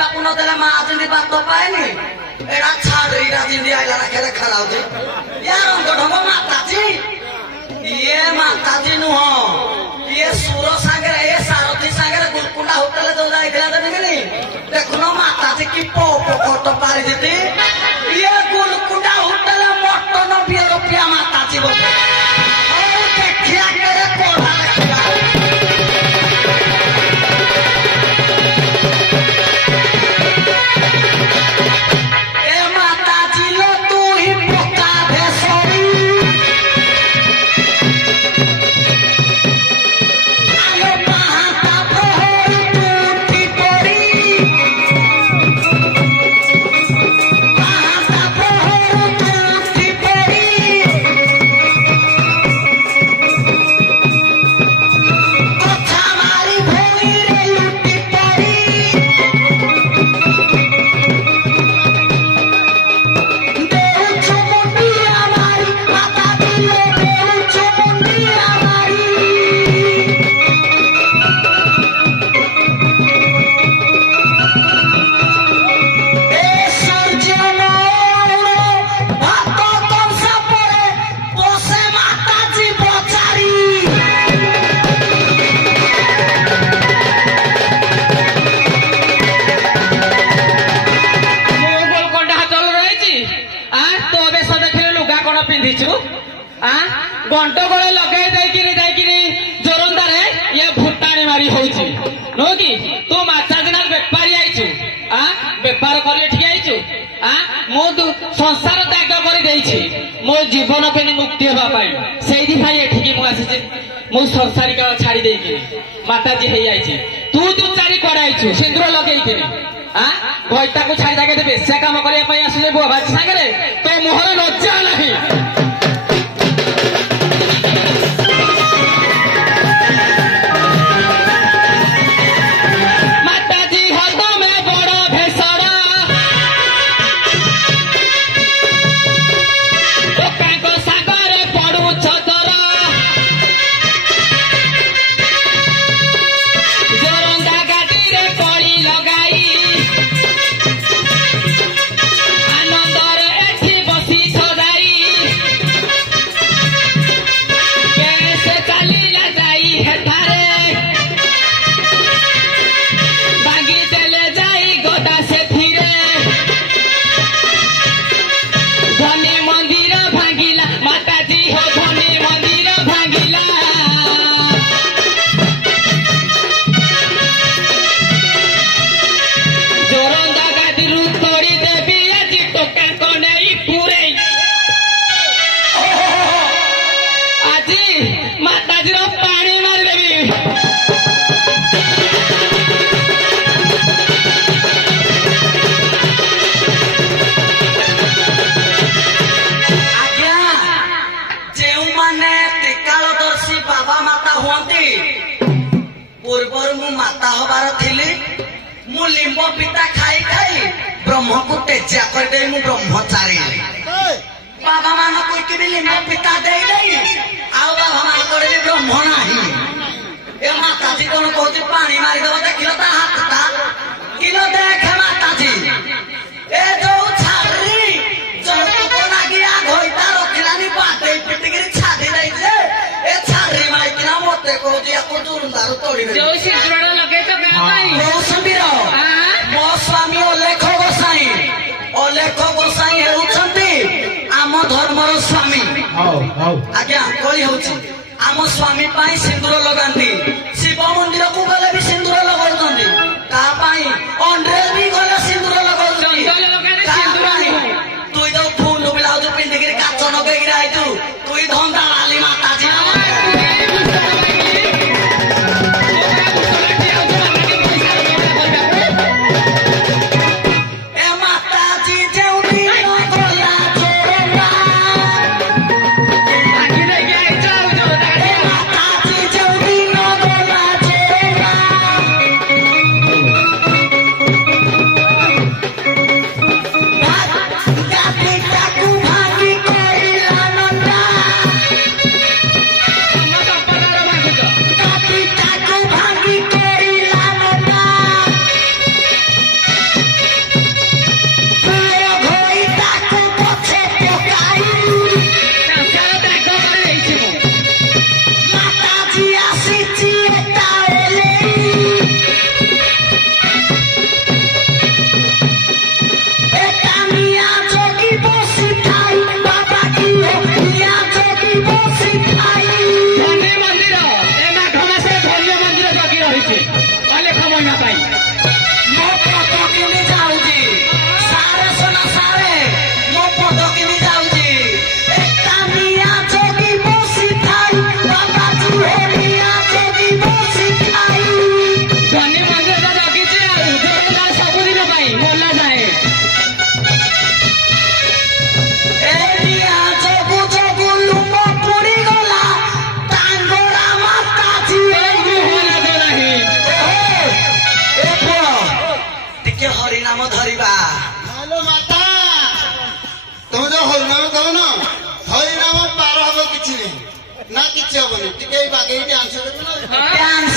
खाइबाकू न देले माँ जिंदी बात तो पाएनी एड़ा छाड़ एड़ा जिंदी आइला रखे खड़ा होते यार उनको ढंगो माताजी ये माताजी नु हो ये सूरो सागर ये सारथी सागर गुलकुंडा होटल जो जाइथिला त निकली देखुनो माताजी की पो तो पारी देती ये गुलकुंडा होटल मटन 20 रुपया माताजी बोले ओ देखिया करे कोढ़ा गंटगोल लगे जोरंदार ये भूताणी मारी होची नो कि तू माछा दिना बेपारी आइछु बेपार कर मो संसार त्याग कर मो जीवन के मुक्ति होगा से मुझे मो संसारिक छाड़ी देकी माताजी हो जाइए तू तू चारि कड़े आइछु सिंदूर लगे भैता को छाड़ी देखे बेसिया कम करने आसले बाजी सागर तो मुहर लज्जा नहीं माता हबार थिली मु लिंब पिता खाई खाई ब्रह्म को तेजा कर दे मु ब्रह्मचारी बाबा मान को लिंब पिता दे दे आउ बाबा मान को ब्रह्म नाही ए माता जी कोन कहती पानी मारी दबा देखिलो ता हाथ ता किलो देखे माता जी ए जो छारी जो को लागी आ घोइता रखिलानी बाटे पिटगिरी छादी दई जे ए छारी माई किना मते को जे को दुरंदार तोड़ी दे जो सिंदूर लगे तो मैं संबीर मो स्वामी अलेख गोसाई हेउछंती आम धर्मर स्वामी आज्ञा कही होची आम स्वामी पाई सिंदूर लगांती शिव मंदिर को गले भी सिंदूर लगाउछंती ता पाई अंड्रे भी गले सिंदूर लगाउछंती तुई तो फूल ब्लाउज पिंदी के काच नगई गिरा आइतु तुई धंदा लाली माता जी ନା କିଛି ହବନି ଟିକେ ଏଇ ବାଗେଇ ଡ୍ୟାନ୍ସ କରିବୁ ନା ଡ୍ୟାନ୍ସ